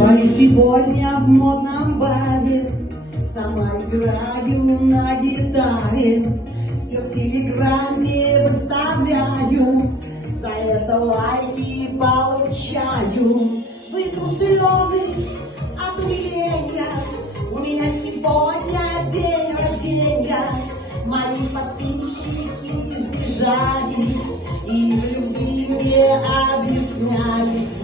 Пою сегодня в модном баре, сама играю на гитаре, все в телеграме выставляю, за это лайки получаю. Вытру слезы от умиления, у меня сегодня день рождения. Мои подписчики сбежались и в любви мне объяснялись.